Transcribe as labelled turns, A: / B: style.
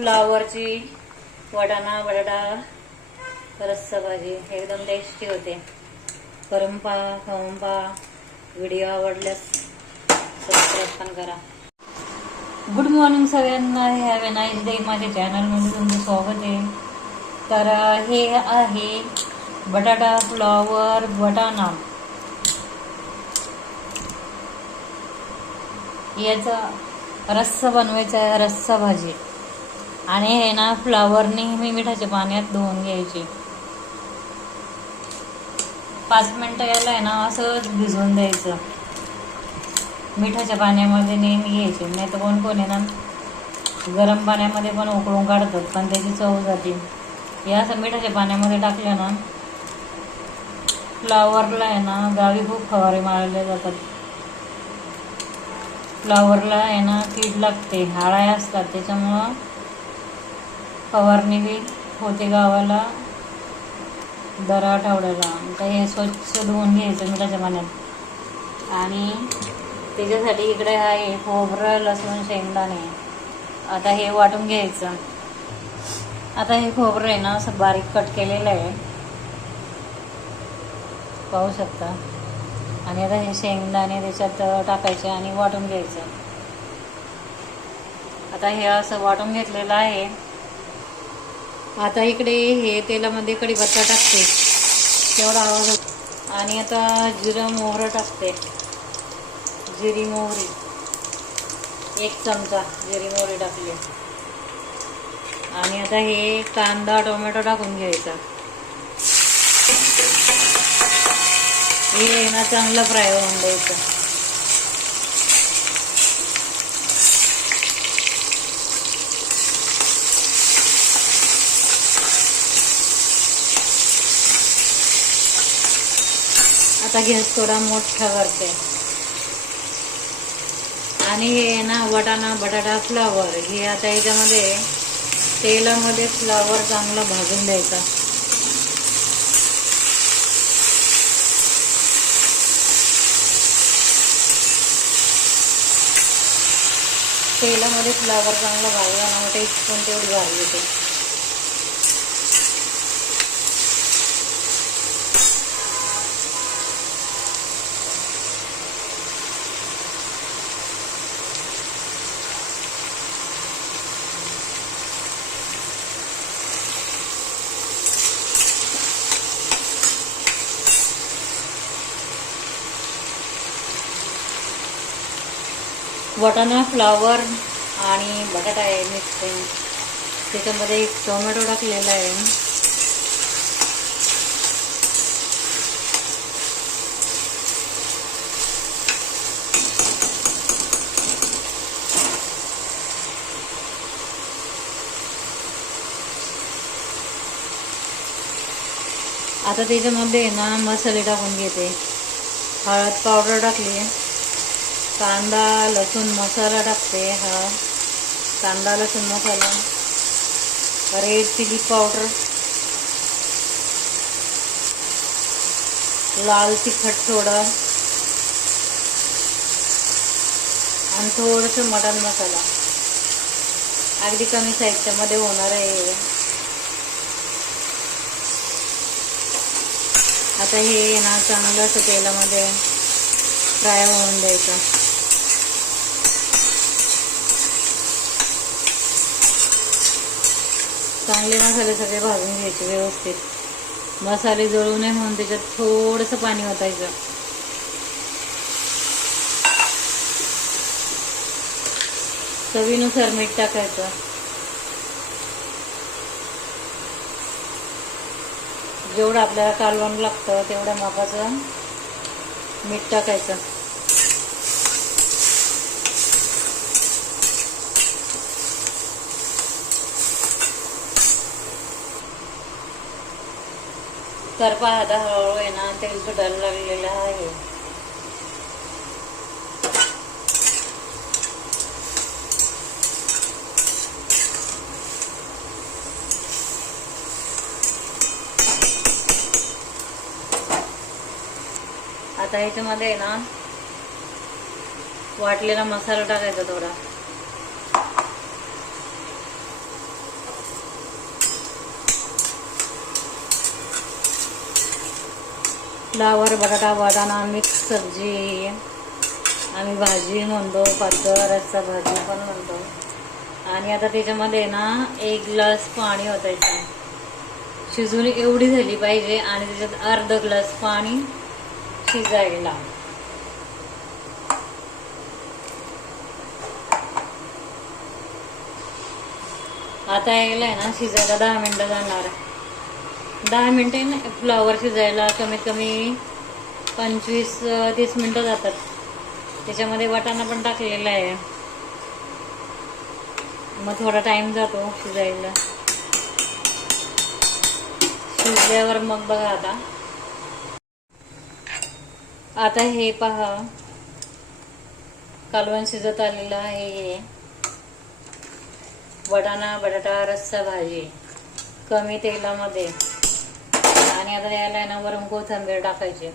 A: फ्लावरची वटाणा बटाटा रस्सा भाजी एकदम टेस्टी होते. करून पहा खाऊन पहा व्हिडिओ आवडल्यास सबस्क्राईब पण करा. गुड मॉर्निंग सगळ्यांना. हॅव ए नाईस डे माझ्या चॅनलमध्ये तुमचं स्वागत आहे. तर हे आहे बटाटा फ्लॉवर वटाणा याचा रस्सा बनवायचा आहे रस्सा भाजी. आणि हे ना फ्लावर नेहमी मिठाच्या पाण्यात धुवून घ्यायची. पाच मिनटं यायला आहे ना असंच भिजवून द्यायचं. मिठाच्या पाण्यामध्ये नेहमी घ्यायचे. नाही तर कोण कोण आहे ना गरम पाण्यामध्ये पण उकळून काढतात पण त्याची चव जाते. हे असं मिठाच्या पाण्यामध्ये टाकलं ना फ्लावरला आहे ना गावी खूप फवारे मारले जातात. फ्लावरला आहे ना कीड लागते हाळ्या असतात त्याच्यामुळं फवारणी बी होते गावाला. दर आठवड्याला तर हे स्वच्छ धुवून घ्यायचं मिठाच्या पाण्यात आणि त्याच्यासाठी इकडे आहे खोबरं लसूण शेंगदाणे. आता हे वाटून घ्यायचं. आता हे खोबरं आहे ना असं बारीक कट केलेलं आहे. पाहू शकता. आणि आता हे शेंगदाणे त्याच्यात टाकायचे आणि वाटून घ्यायचं. आता हे असं वाटून घेतलेलं आहे. आता इकडे हे तेलामध्ये कढीपत्ता टाकते. तेवढा आवाज होतो. आणि आता जिरं मोहरं टाकते. जिरी मोहरी. एक चमचा जिरी मोहरी टाकली. आणि आता हे कांदा टोमॅटो टाकून घ्यायचा. हे ना चांगलं फ्राय होऊन द्यायचं. आता गॅस थोडा मोठा करते. आणि हे ना वटाणा बटाटा फ्लावर हे आता याच्यामध्ये तेलामध्ये फ्लावर चांगला भाजून द्यायचा. तेलामध्ये फ्लावर चांगला भाजला ना मग टेस्ट पण तेवढी भाजली येते. वटाणा फ्लावर आणि बटाटा आहे मिक्स आहे. त्याच्यामध्ये एक टोमॅटो टाकलेला आहे. आता त्याच्यामध्ये ना मसाले टाकून घेते. हळद पावडर टाकली आहे. कांदा लसूण मसाला टाकते हा. कांदा लसूण मसाला. Red chilli powder. लाल तिखट थोडं. आणि थोडंसं मटण मसाला. अगदी कमी साहित्यामध्ये होणार आहे आता हे ना चांगलं असं तेलामध्ये फ्राय होऊन द्यायचं. चांगले मसाले सगळे भाजून घ्यायचे व्यवस्थित. मसाले जळू नये म्हणून त्याच्यात थोडंसं पाणी ओतायचं. चवीनुसार मीठ टाकायचं. जेवढं आपल्याला कालवण लागतं तेवढ्या मापाचं मीठ टाकायचं. तर पाहता हळूहळू आहे ना तेल सुटायला लागलेलं आहे. आता ह्याच्यामध्ये आहे ना वाटलेला मसाला टाकायचा थोडा. फ्लावर बटाटा वाटाणा मिक्स सब्जी. आम्ही भाजी म्हणतो पातळ रस्सा भाजी पण म्हणतो. आणि आता त्याच्यामध्ये ना एक ग्लास पाणी ओतायचं. शिजून एवढी झाली पाहिजे आणि त्याच्यात अर्ध ग्लास पाणी शिजायला. आता यायला आहे ना शिजायला दहा मिनटं जाणार. दहा मिनटे नाही फ्लावर शिजायला कमीत कमी पंचवीस तीस मिनटं जातात. त्याच्यामध्ये वाटाणा पण टाकलेला आहे. मग थोडा टाइम जातो शिजायला. शिजल्यावर मग बघा आता. आता हे पहा. कालवण शिजत आलेलं आहे. हे वटाणा बटाटा रस्सा भाजी. कमी तेलामध्ये. आणि आता यायला आहे ना वरून कोथिंबीर टाकायची